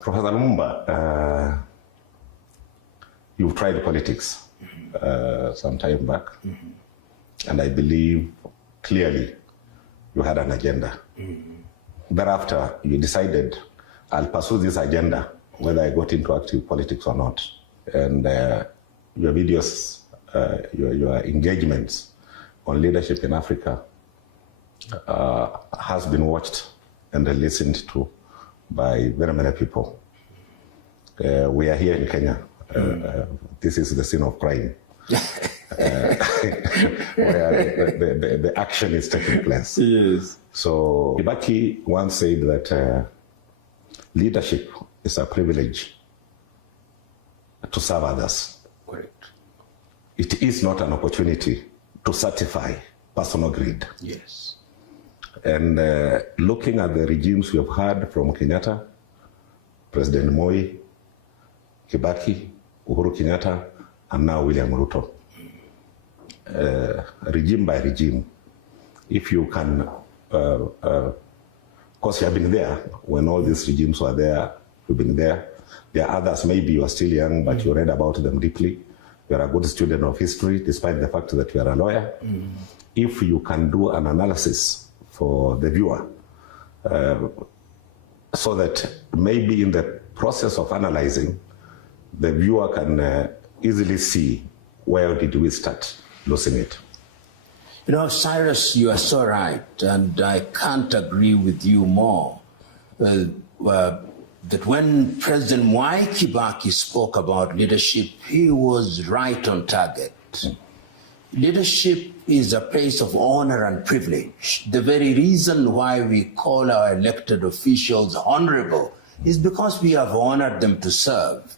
Professor Lumumba, you've tried politics some time back, and I believe clearly you had an agenda. Thereafter, you decided, I'll pursue this agenda, whether I got into active politics or not. And your videos, your engagements on leadership in Africa has been watched and listened to by very many people. We are here in Kenya. This is the scene of crime, where the action is taking place. Yes. So Kibaki once said that leadership is a privilege to serve others. Correct. It is not an opportunity to satisfy personal greed. Yes. And looking at the regimes we have had from Kenyatta, President Moi, Kibaki, Uhuru Kenyatta, and now William Ruto. Regime by regime, if you can, of course you have been there when all these regimes were there, you've been there. There are others, maybe you are still young, but you read about them deeply. You are a good student of history, despite the fact that you are a lawyer. If you can do an analysis for the viewer, so that maybe in the process of analyzing, the viewer can easily see where did we start losing it. You know, Cyrus, you are so right, and I can't agree with you more. That when President Mwai Kibaki spoke about leadership, he was right on target. Leadership is a place of honor and privilege. The very reason why we call our elected officials honorable is because we have honored them to serve.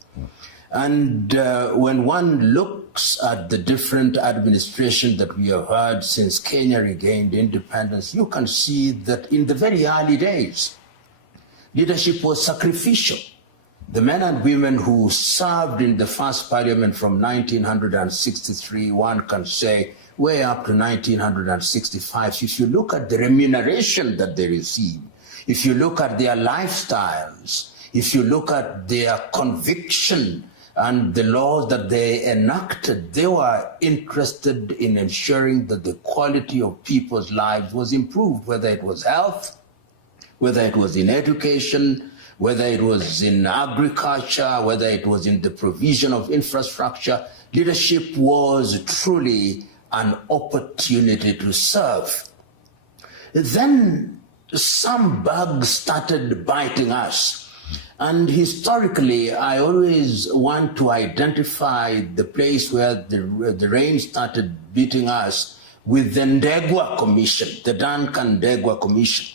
And when one looks at the different administrations that we have had since Kenya regained independence, you can see that in the very early days, leadership was sacrificial. The men and women who served in the first parliament from 1963, one can say, way up to 1965, if you look at the remuneration that they received, if you look at their lifestyles, if you look at their conviction and the laws that they enacted, they were interested in ensuring that the quality of people's lives was improved, whether it was health, whether it was in education, whether it was in agriculture, whether it was in the provision of infrastructure. Leadership was truly an opportunity to serve. Then some bugs started biting us. And historically, I always want to identify the place where the rain started beating us with the Ndegwa Commission, the Duncan Ndegwa Commission.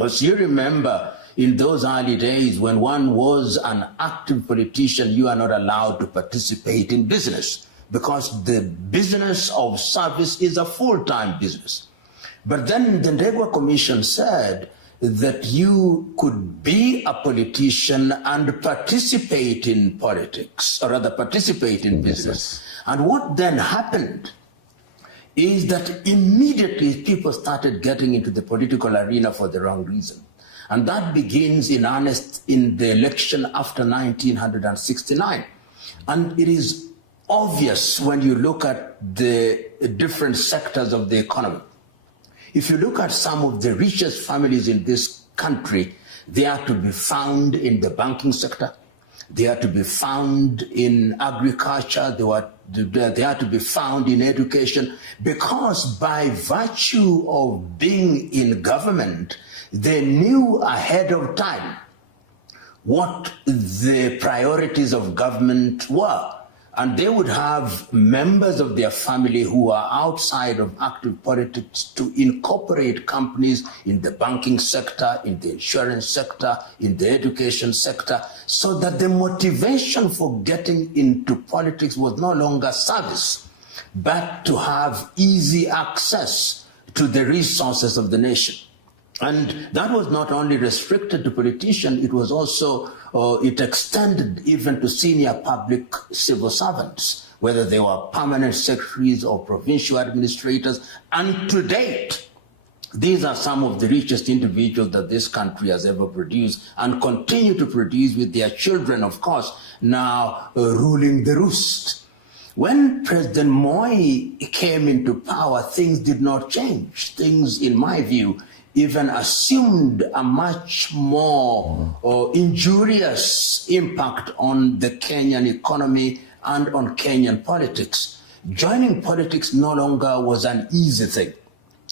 As you remember, in those early days, when one was an active politician, you are not allowed to participate in business because the business of service is a full-time business. But then the Ndegwa Commission said that you could be a politician and participate in politics, or rather participate in business. And what then happened is that immediately people started getting into the political arena for the wrong reason. And that begins in earnest in the election after 1969. And it is obvious when you look at the different sectors of the economy. If you look at some of the richest families in this country, they are to be found in the banking sector. They are to be found in agriculture. They are to be found in education, because by virtue of being in government, they knew ahead of time what the priorities of government were. And they would have members of their family who are outside of active politics to incorporate companies in the banking sector, in the insurance sector, in the education sector, so that the motivation for getting into politics was no longer service, but to have easy access to the resources of the nation. And that was not only restricted to politicians, it was also, it extended even to senior public civil servants, whether they were permanent secretaries or provincial administrators. And to date, These are some of the richest individuals that this country has ever produced and continue to produce, with their children, of course, now ruling the roost. When President Moi came into power, things did not change. Things, in my view, even assumed a much more injurious impact on the Kenyan economy and on Kenyan politics. Joining politics no longer was an easy thing.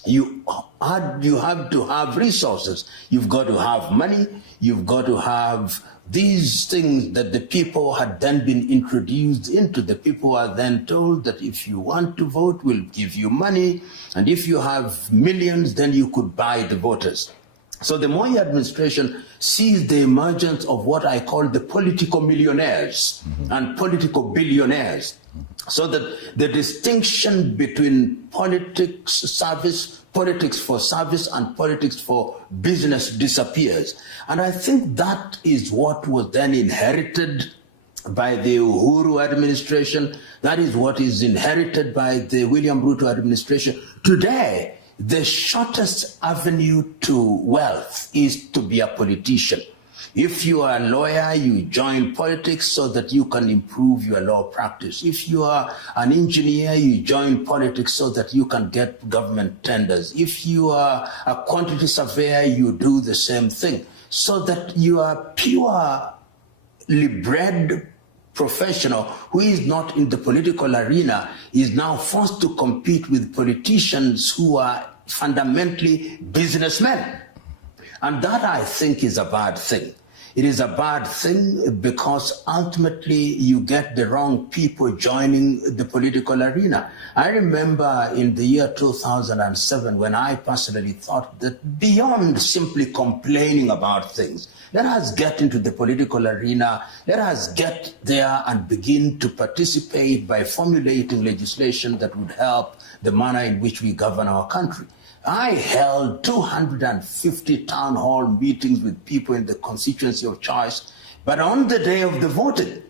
You have to have resources. You've got to have money. You've got to have these things that the people had then been introduced into. The people are then told that if you want to vote, we'll give you money. And if you have millions, then you could buy the voters. So the Moi administration sees the emergence of what I call the political millionaires and political billionaires. So that the distinction between politics for service and politics for business disappears. And I think that is what was then inherited by the Uhuru administration. That is what is inherited by the William Ruto administration. Today, the shortest avenue to wealth is to be a politician. If you are a lawyer, you join politics so that you can improve your law practice. If you are an engineer, you join politics so that you can get government tenders. If you are a quantity surveyor, you do the same thing. So that you are purely bred professional who is not in the political arena is now forced to compete with politicians who are fundamentally businessmen. And that, I think, is a bad thing. It is a bad thing because ultimately you get the wrong people joining the political arena. I remember in the year 2007 when I personally thought that beyond simply complaining about things, let us get into the political arena, let us get there and begin to participate by formulating legislation that would help the manner in which we govern our country. I held 250 town hall meetings with people in the constituency of choice, but on the day of the voting,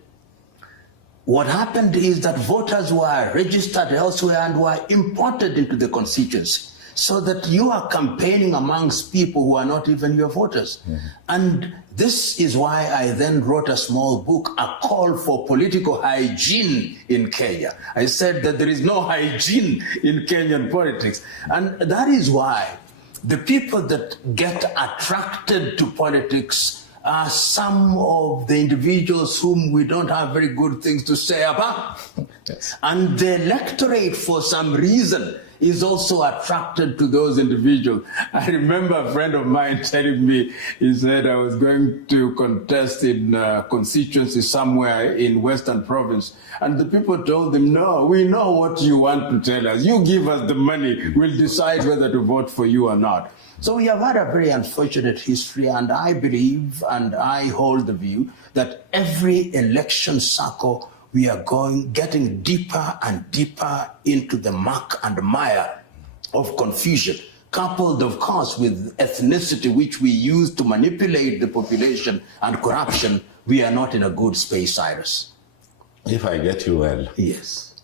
what happened is that voters were registered elsewhere and were imported into the constituency, so that you are campaigning amongst people who are not even your voters. And this is why I then wrote a small book, A Call for Political Hygiene in Kenya. I said that there is no hygiene in Kenyan politics. And that is why the people that get attracted to politics are some of the individuals whom we don't have very good things to say about. Yes. And the electorate, for some reason, is also attracted to those individuals. I remember a friend of mine telling me, he said I was going to contest in a constituency somewhere in Western Province. And the people told him, no, we know what you want to tell us. You give us the money, we'll decide whether to vote for you or not. So we have had a very unfortunate history, and I believe, and I hold the view, that every election cycle we are getting deeper and deeper into the muck and mire of confusion, coupled, of course, with ethnicity, which we use to manipulate the population, and corruption. We are not in a good space, Cyrus. If I get you well, yes,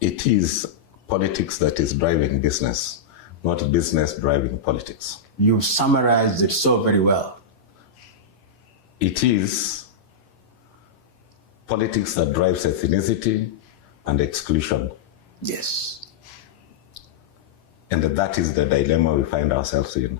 it is politics that is driving business, not business driving politics. You summarized it so very well. It is politics that drives ethnicity and exclusion. Yes. And that is the dilemma we find ourselves in.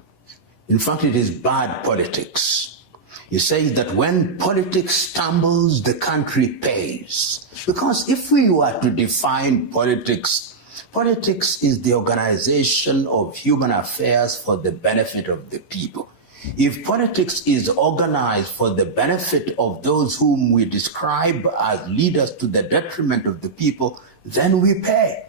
In fact, it is bad politics. You say that when politics stumbles, the country pays. Because if we were to define politics, politics is the organization of human affairs for the benefit of the people. If politics is organized for the benefit of those whom we describe as leaders to the detriment of the people, then we pay.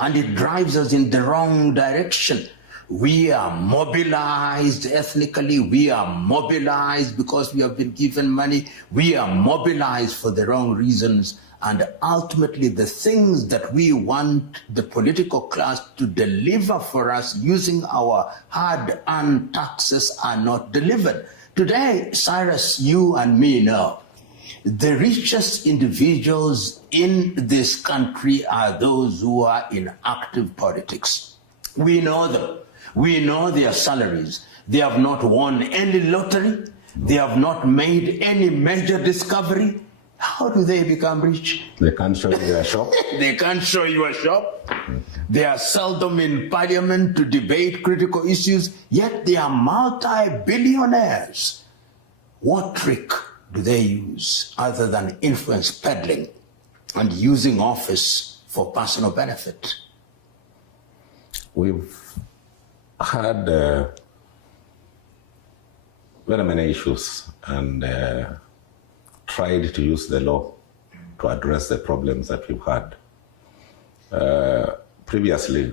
And it drives us in the wrong direction. We are mobilized ethnically. We are mobilized because we have been given money. We are mobilized for the wrong reasons. And ultimately, the things that we want the political class to deliver for us using our hard-earned taxes are not delivered. Today, Cyrus, you and me know, the richest individuals in this country are those who are in active politics. We know them. We know their salaries. They have not won any lottery. They have not made any major discovery. How do they become rich? They can't show you their shop. They can't show you a shop. They are seldom in parliament to debate critical issues, yet they are multi-billionaires. What trick do they use other than influence peddling and using office for personal benefit? We've had very many issues and tried to use the law to address the problems that we've had. Previously,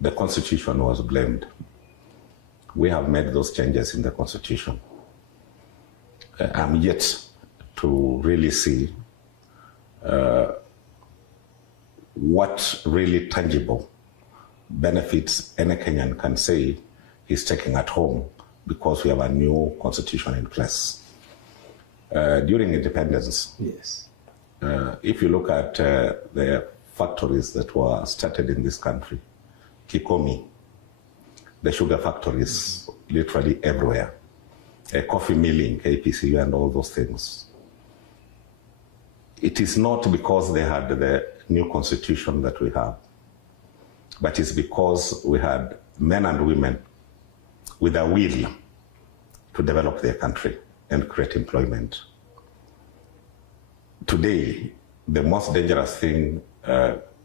the Constitution was blamed. We have made those changes in the Constitution. I'm yet to really see what really tangible benefits any Kenyan can say he's taking at home because we have a new constitution in place. During independence, yes. If you look at the factories that were started in this country, Kikomi, the sugar factories, literally everywhere, coffee milling, KPCU and all those things. It is not because they had the new constitution that we have, but it's because we had men and women with a will to develop their country and create employment. Today, the most dangerous thing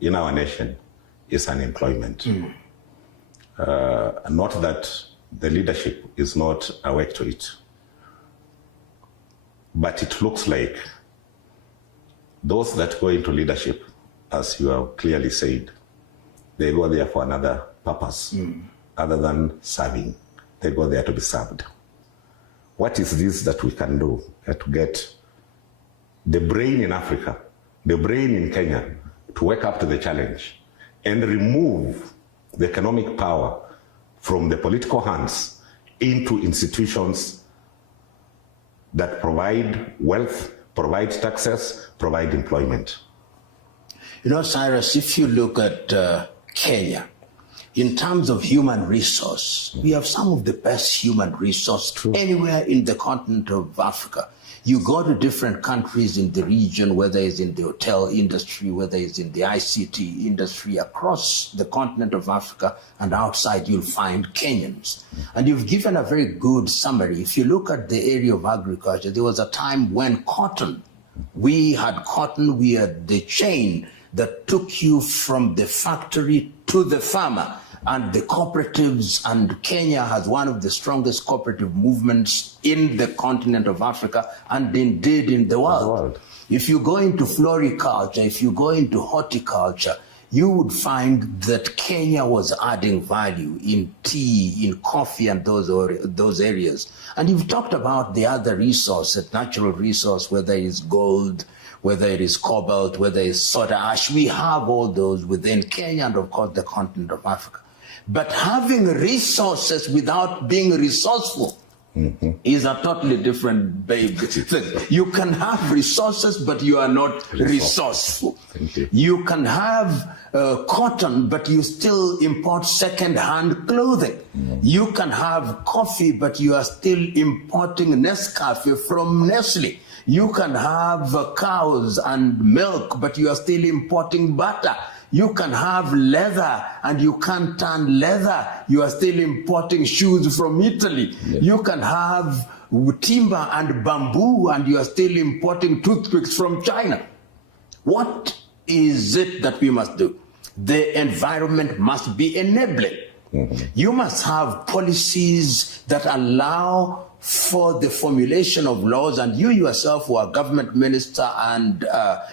in our nation is unemployment. Not that the leadership is not awake to it, but it looks like those that go into leadership, as you have clearly said, they go there for another purpose other than serving. They go there to be served. What is this that we can do to get the brain in Africa, the brain in Kenya, to wake up to the challenge and remove the economic power from the political hands into institutions that provide wealth, provide taxes, provide employment? You know, Cyrus, if you look at Kenya, in terms of human resource, we have some of the best human resource anywhere in the continent of Africa. You go to different countries in the region, whether it's in the hotel industry, whether it's in the ICT industry, across the continent of Africa and outside, you'll find Kenyans. And you've given a very good summary. If you look at the area of agriculture, there was a time when cotton, we had the chain that took you from the factory to the farmer, and the cooperatives, and Kenya has one of the strongest cooperative movements in the continent of Africa and indeed in the world. If you go into floriculture, if you go into horticulture, you would find that Kenya was adding value in tea, in coffee, and those areas. And you've talked about the other resources, natural resource, whether it's gold, whether it is cobalt, whether it's soda ash. We have all those within Kenya and, of course, the continent of Africa. But having resources without being resourceful is a totally different thing. You can have resources, but you are not resourceful. Thank you. You can have cotton, but you still import second-hand clothing. You can have coffee, but you are still importing Nescafe from Nestle. You can have cows and milk, but you are still importing butter. You can have leather and you can't tan leather. You are still importing shoes from Italy. Yes. You can have timber and bamboo and you are still importing toothpicks from China. What is it that we must do? The environment must be enabling. You must have policies that allow for the formulation of laws, and you yourself were a government minister and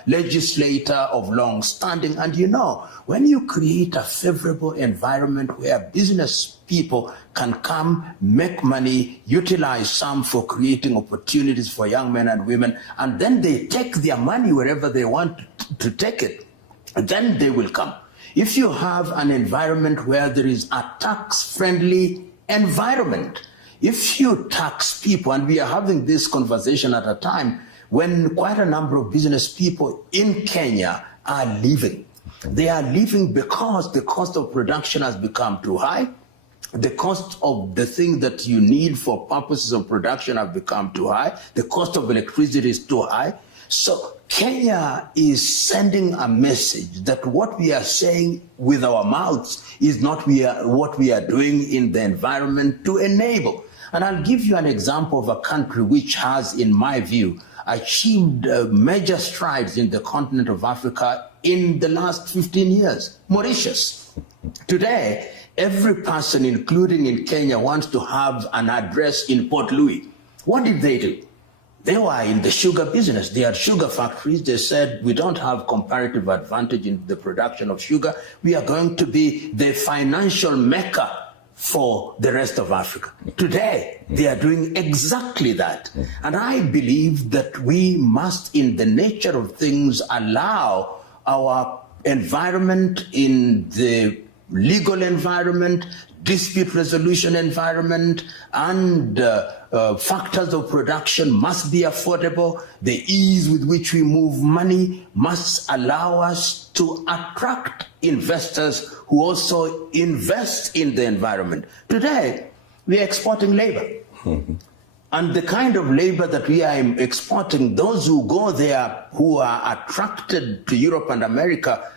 legislator of long standing, and you know, when you create a favorable environment where business people can come, make money, utilize some for creating opportunities for young men and women, and then they take their money wherever they want to take it, then they will come. If you have an environment where there is a tax-friendly environment, if you tax people, and we are having this conversation at a time when quite a number of business people in Kenya are leaving. They are leaving because the cost of production has become too high. The cost of the things that you need for purposes of production have become too high. The cost of electricity is too high. So Kenya is sending a message that what we are saying with our mouths is not what we are doing in the environment to enable. And I'll give you an example of a country which has, in my view, achieved major strides in the continent of Africa in the last 15 years, Mauritius. Today, every person, including in Kenya, wants to have an address in Port Louis. What did they do? They were in the sugar business. They had sugar factories. They said, we don't have comparative advantage in the production of sugar. We are going to be the financial mecca for the rest of Africa. Today, they are doing exactly that. And I believe that we must, in the nature of things, allow our environment, in the legal environment, dispute resolution environment, and factors of production must be affordable. The ease with which we move money must allow us to attract investors who also invest in the environment. Today, we are exporting labor. And the kind of labor that we are exporting, those who go there who are attracted to Europe and America,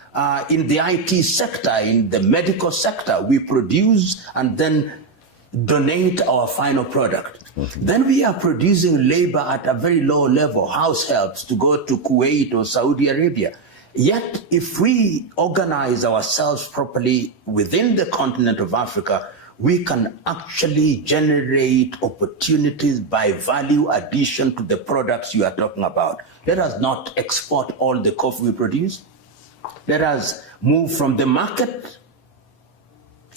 in the IT sector, in the medical sector, we produce and then donate our final product. Then we are producing labor at a very low level, house helps to go to Kuwait or Saudi Arabia. Yet, if we organize ourselves properly within the continent of Africa, we can actually generate opportunities by value addition to the products you are talking about. Let us not export all the coffee we produce. Let us move from the market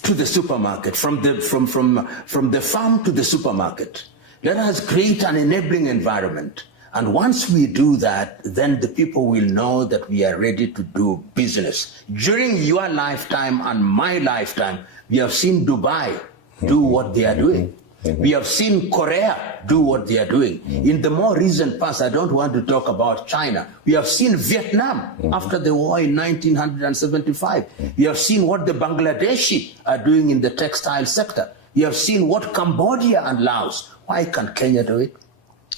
to the supermarket, from the farm to the supermarket. Let us create an enabling environment. And once we do that, then the people will know that we are ready to do business. During your lifetime and my lifetime, we have seen Dubai do what they are doing. We have seen Korea do what they are doing. In the more recent past, I don't want to talk about China. We have seen Vietnam after the war in 1975. We have seen what the Bangladeshi are doing in the textile sector. We have seen what Cambodia and Laos. Why can't Kenya do it?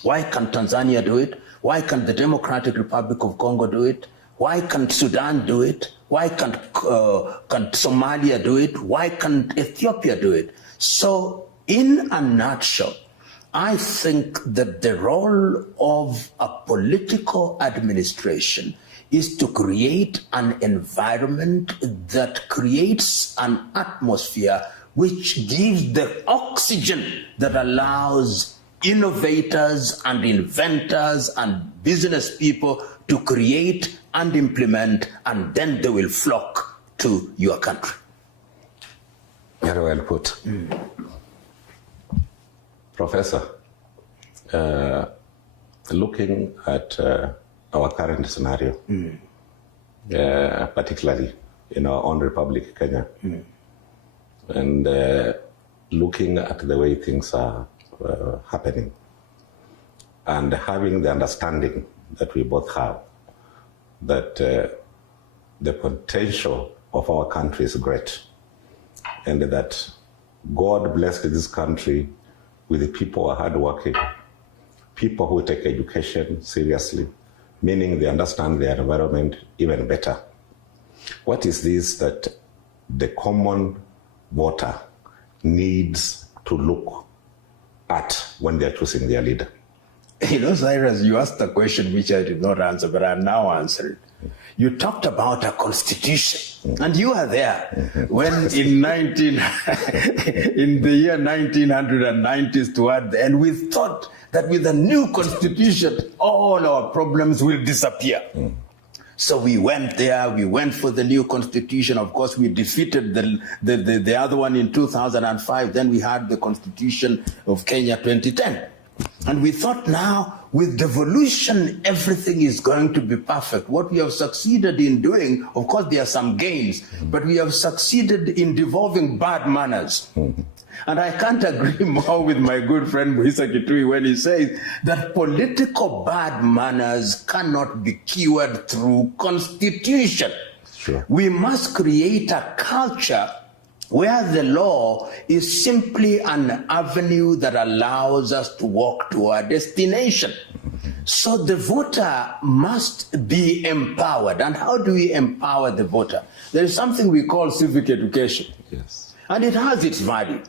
Why can't Tanzania do it? Why can't the Democratic Republic of Congo do it? Why can't Sudan do it? Why can't Somalia do it? Why can't Ethiopia do it? So, in a nutshell, I think that the role of a political administration is to create an environment that creates an atmosphere which gives the oxygen that allows innovators and inventors and business people to create and implement, and then they will flock to your country. Very well put. Professor, looking at our current scenario, particularly in our own republic, Kenya, and looking at the way things are happening, and having the understanding that we both have that the potential of our country is great, and that God blessed this country with the people who are hardworking, people who take education seriously, meaning they understand their environment even better. What is this that the common voter needs to look at when they're choosing their leader? You know, Cyrus, you asked a question which I did not answer, but I'm now answering. You talked about a constitution, and you are there when in the year 1990s toward the end, we thought that with a new constitution, all our problems will disappear. So we went there, we went for the new constitution. Of course, we defeated the other one in 2005. Then we had the constitution of Kenya 2010. And we thought now, with devolution, everything is going to be perfect. What we have succeeded in doing, of course, there are some gains, but we have succeeded in devolving bad manners. And I can't agree more with my good friend Moisa Kitui when he says that political bad manners cannot be cured through constitution. Sure. We must create a culture where the law is simply an avenue that allows us to walk to our destination. So the voter must be empowered. And how do we empower the voter? There is something we call civic education. Yes. And it has its value.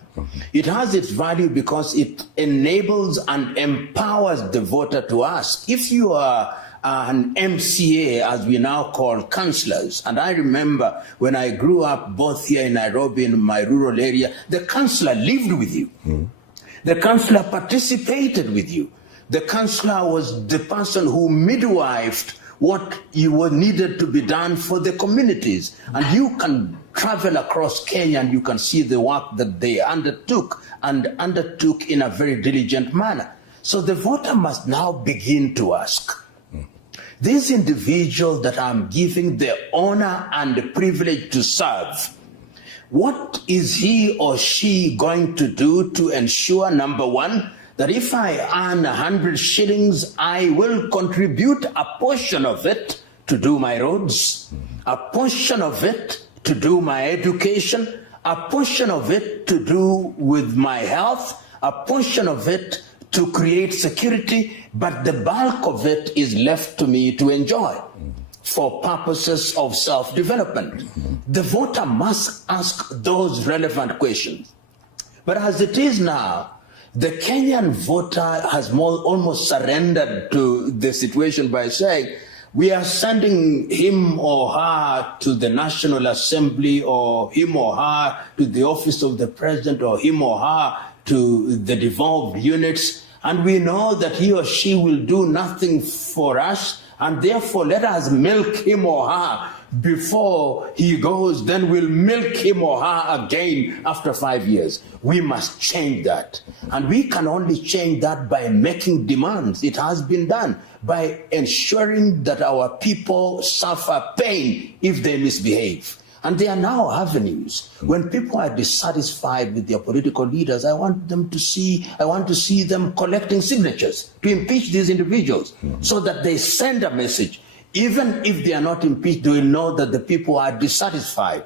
It has its value because it enables and empowers the voter to ask. If you are an MCA, as we now call councillors, and I remember when I grew up both here in Nairobi and in my rural area, the councillor lived with you. The councillor participated with you. The councillor was the person who midwifed what needed to be done for the communities. And you can travel across Kenya and you can see the work that they undertook in a very diligent manner. So the voter must now begin to ask, this individual that I'm giving the honor and the privilege to serve, what is he or she going to do to ensure, number one, that if I earn 100 shillings, I will contribute a portion of it to do my roads, a portion of it to do my education, a portion of it to do with my health, a portion of it to create security, but the bulk of it is left to me to enjoy for purposes of self-development. The voter must ask those relevant questions. But as it is now, the Kenyan voter has almost surrendered to the situation by saying, we are sending him or her to the National Assembly, or him or her to the office of the president, or him or her to the devolved units, and we know that he or she will do nothing for us, and therefore let us milk him or her before he goes, then we'll milk him or her again after 5 years. We must change that. And we can only change that by making demands. It has been done by ensuring that our people suffer pain if they misbehave. And there are now avenues. When people are dissatisfied with their political leaders, I want to see them collecting signatures to impeach these individuals so that they send a message. Even if they are not impeached, they will know that the people are dissatisfied.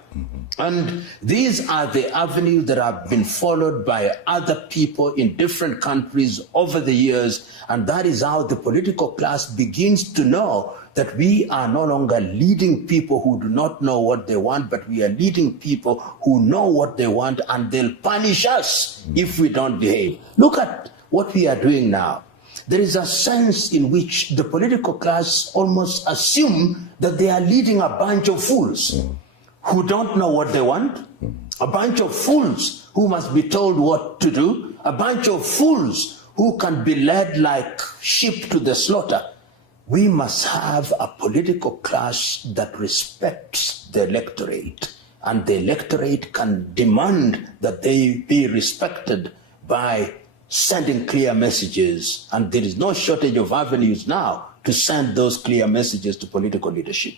And these are the avenues that have been followed by other people in different countries over the years. And that is how the political class begins to know that we are no longer leading people who do not know what they want, but we are leading people who know what they want, and they'll punish us if we don't behave. Look at what we are doing now. There is a sense in which the political class almost assume that they are leading a bunch of fools who don't know what they want, a bunch of fools who must be told what to do, a bunch of fools who can be led like sheep to the slaughter. We must have a political class that respects the electorate, and the electorate can demand that they be respected by sending clear messages, and there is no shortage of avenues now to send those clear messages to political leadership.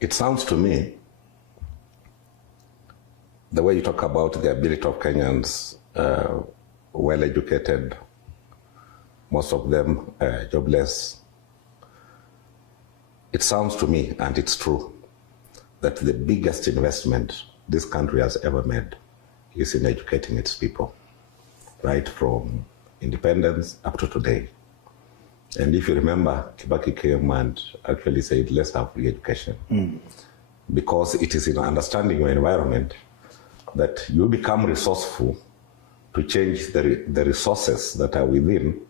It sounds to me, the way you talk about the ability of Kenyans, well-educated, most of them jobless, it sounds to me, and it's true, that the biggest investment this country has ever made is in educating its people, right from independence up to today. And if you remember, Kibaki came and actually said, let's have free education. Because it is in understanding your environment that you become resourceful to change the resources that are within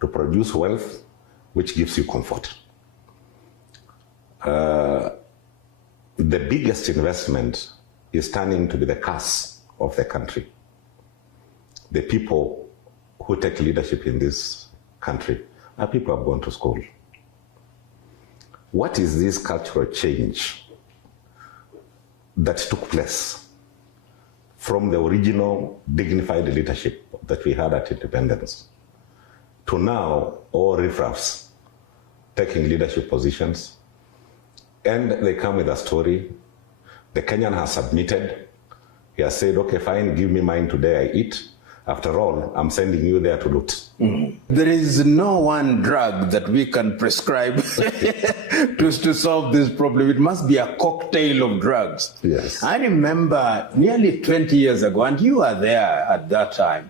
to produce wealth, which gives you comfort. The biggest investment is turning to be the curse of the country. The people who take leadership in this country are people who have gone to school. What is this cultural change that took place from the original dignified leadership that we had at independence to now all riffraffs taking leadership positions? And they come with a story. The Kenyan has submitted. He has said, okay, fine, give me mine today, I eat. After all, I'm sending you there to loot. There is no one drug that we can prescribe to solve this problem. It must be a cocktail of drugs. Yes. I remember nearly 20 years ago, and you were there at that time,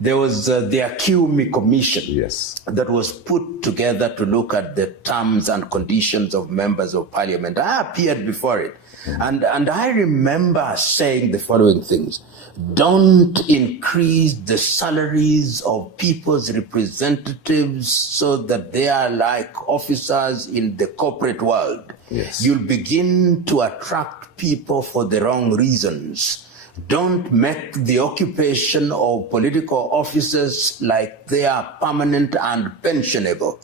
there was the Acumi Commission, yes, that was put together to look at the terms and conditions of members of parliament. I appeared before it. And I remember saying the following things: don't increase the salaries of people's representatives so that they are like officers in the corporate world. Yes. You'll begin to attract people for the wrong reasons. Don't make the occupation of political offices like they are permanent and pensionable.